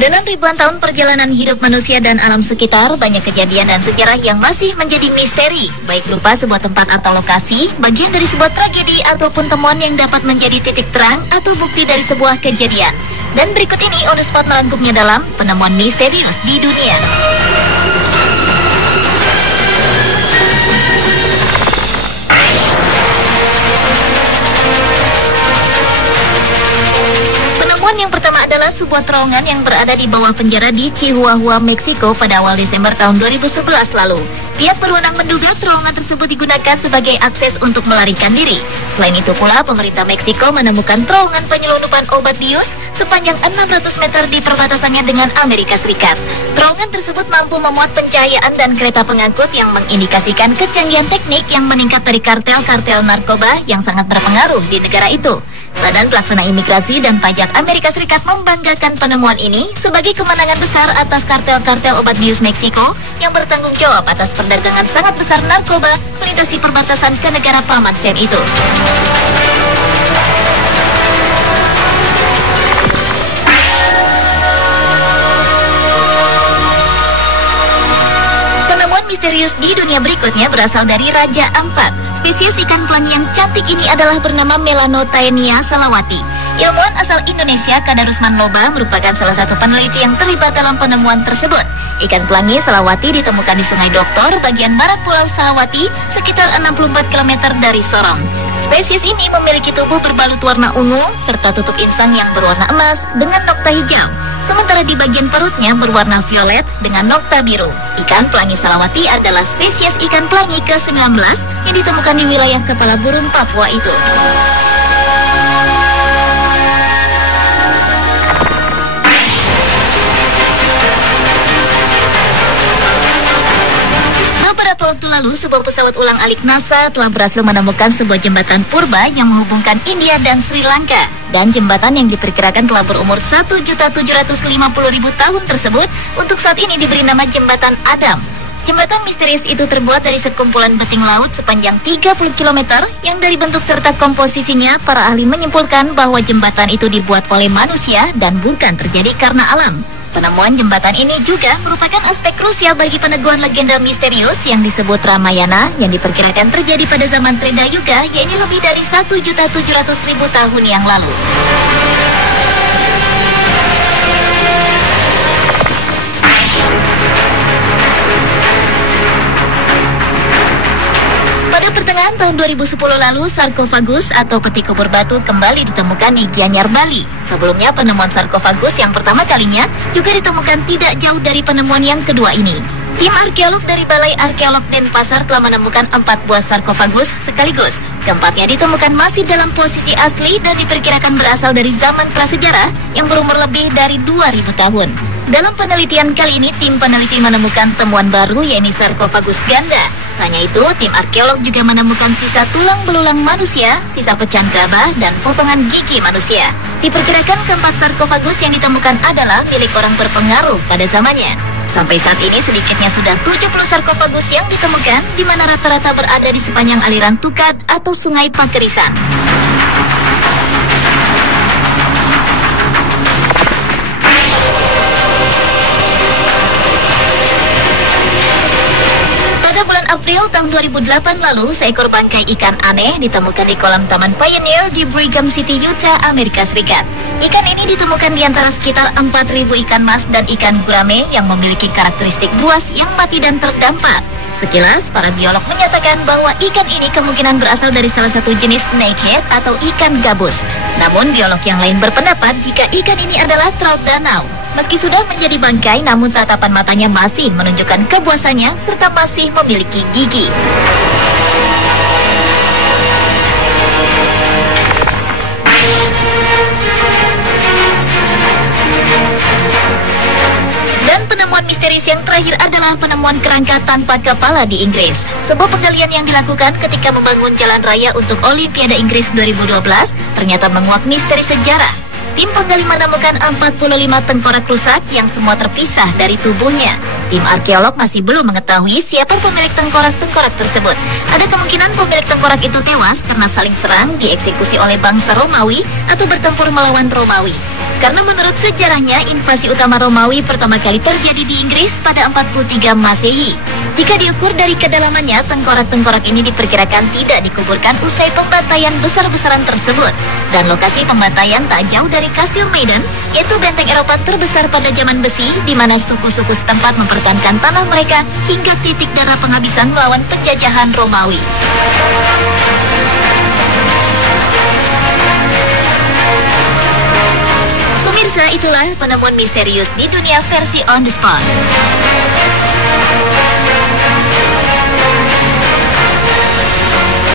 Dalam ribuan tahun perjalanan hidup manusia dan alam sekitar, banyak kejadian dan sejarah yang masih menjadi misteri, baik berupa sebuah tempat atau lokasi, bagian dari sebuah tragedi, ataupun temuan yang dapat menjadi titik terang atau bukti dari sebuah kejadian. Dan berikut ini On The Spot merangkumnya dalam penemuan misterius di dunia. Yang pertama adalah sebuah terowongan yang berada di bawah penjara di Chihuahua, Meksiko pada awal Desember tahun 2011 lalu. Pihak berwenang menduga terowongan tersebut digunakan sebagai akses untuk melarikan diri. Selain itu pula, pemerintah Meksiko menemukan terowongan penyelundupan obat bius sepanjang 600 meter di perbatasannya dengan Amerika Serikat. Terowongan tersebut mampu memuat pencahayaan dan kereta pengangkut yang mengindikasikan kecanggihan teknik yang meningkat dari kartel-kartel narkoba yang sangat berpengaruh di negara itu. Badan Pelaksana Imigrasi dan Pajak Amerika Serikat membanggakan penemuan ini sebagai kemenangan besar atas kartel-kartel obat bius Meksiko yang bertanggung jawab atas perdagangan sangat besar narkoba melintasi perbatasan ke negara paman Sam itu. Penemuan misterius di dunia berikutnya berasal dari Raja Ampat. Spesies ikan pelangi yang cantik ini adalah bernama Melanotaenia salawati. Ilmuwan asal Indonesia Kadarusman Loba merupakan salah satu peneliti yang terlibat dalam penemuan tersebut. Ikan pelangi salawati ditemukan di Sungai Doktor, bagian barat Pulau Salawati, sekitar 64 km dari Sorong. Spesies ini memiliki tubuh berbalut warna ungu, serta tutup insang yang berwarna emas dengan nokta hijau. Sementara di bagian perutnya berwarna violet dengan nokta biru. Ikan pelangi salawati adalah spesies ikan pelangi ke-19 yang ditemukan di wilayah kepala burung Papua itu. Beberapa waktu lalu, sebuah pesawat ulang-alik NASA telah berhasil menemukan sebuah jembatan purba yang menghubungkan India dan Sri Lanka. Dan jembatan yang diperkirakan telah berumur 1.750.000 tahun tersebut untuk saat ini diberi nama Jembatan Adam. Jembatan misterius itu terbuat dari sekumpulan beting laut sepanjang 30 km yang dari bentuk serta komposisinya para ahli menyimpulkan bahwa jembatan itu dibuat oleh manusia dan bukan terjadi karena alam. Penemuan jembatan ini juga merupakan aspek krusial bagi peneguhan legenda misterius yang disebut Ramayana yang diperkirakan terjadi pada zaman Treda Yuga, yaitu lebih dari 1.700.000 tahun yang lalu. Pada pertengahan tahun 2010 lalu, sarkofagus atau peti kubur batu kembali ditemukan di Gianyar, Bali. Sebelumnya, penemuan sarkofagus yang pertama kalinya juga ditemukan tidak jauh dari penemuan yang kedua ini. Tim arkeolog dari Balai Arkeolog Denpasar telah menemukan 4 buah sarkofagus sekaligus. Keempatnya ditemukan masih dalam posisi asli dan diperkirakan berasal dari zaman prasejarah yang berumur lebih dari 2000 tahun. Dalam penelitian kali ini, tim peneliti menemukan temuan baru yaitu sarkofagus ganda. Hanya itu, tim arkeolog juga menemukan sisa tulang belulang manusia, sisa pecahan gerabah, dan potongan gigi manusia. Diperkirakan keempat sarkofagus yang ditemukan adalah milik orang berpengaruh pada zamannya. Sampai saat ini sedikitnya sudah 70 sarkofagus yang ditemukan, di mana rata-rata berada di sepanjang aliran Tukat atau Sungai Pakerisan. April tahun 2008 lalu, seekor bangkai ikan aneh ditemukan di kolam Taman Pioneer di Brigham City, Utah, Amerika Serikat. Ikan ini ditemukan di antara sekitar 4.000 ikan mas dan ikan gurame yang memiliki karakteristik buas yang mati dan terdampar. Sekilas, para biolog menyatakan bahwa ikan ini kemungkinan berasal dari salah satu jenis snakehead atau ikan gabus. Namun, biolog yang lain berpendapat jika ikan ini adalah trout danau. Meski sudah menjadi bangkai, namun tatapan matanya masih menunjukkan kebuasannya serta masih memiliki gigi. Dan penemuan misterius yang terakhir adalah penemuan kerangka tanpa kepala di Inggris. Sebuah penggalian yang dilakukan ketika membangun jalan raya untuk Olimpiade Inggris 2012 ternyata menguak misteri sejarah. Tim penggali menemukan 45 tengkorak rusak yang semua terpisah dari tubuhnya. Tim arkeolog masih belum mengetahui siapa pemilik tengkorak-tengkorak tersebut. Ada kemungkinan pemilik tengkorak itu tewas karena saling serang, dieksekusi oleh bangsa Romawi, atau bertempur melawan Romawi. Karena menurut sejarahnya, invasi utama Romawi pertama kali terjadi di Inggris pada 43 Masehi. Jika diukur dari kedalamannya, tengkorak-tengkorak ini diperkirakan tidak dikuburkan usai pembantaian besar-besaran tersebut. Dan lokasi pembantaian tak jauh dari Kastil Maiden, yaitu benteng Eropa terbesar pada zaman besi, di mana suku-suku setempat mempertahankan tanah mereka hingga titik darah penghabisan melawan penjajahan Romawi. Pemirsa, itulah penemuan misterius di dunia versi On The Spot.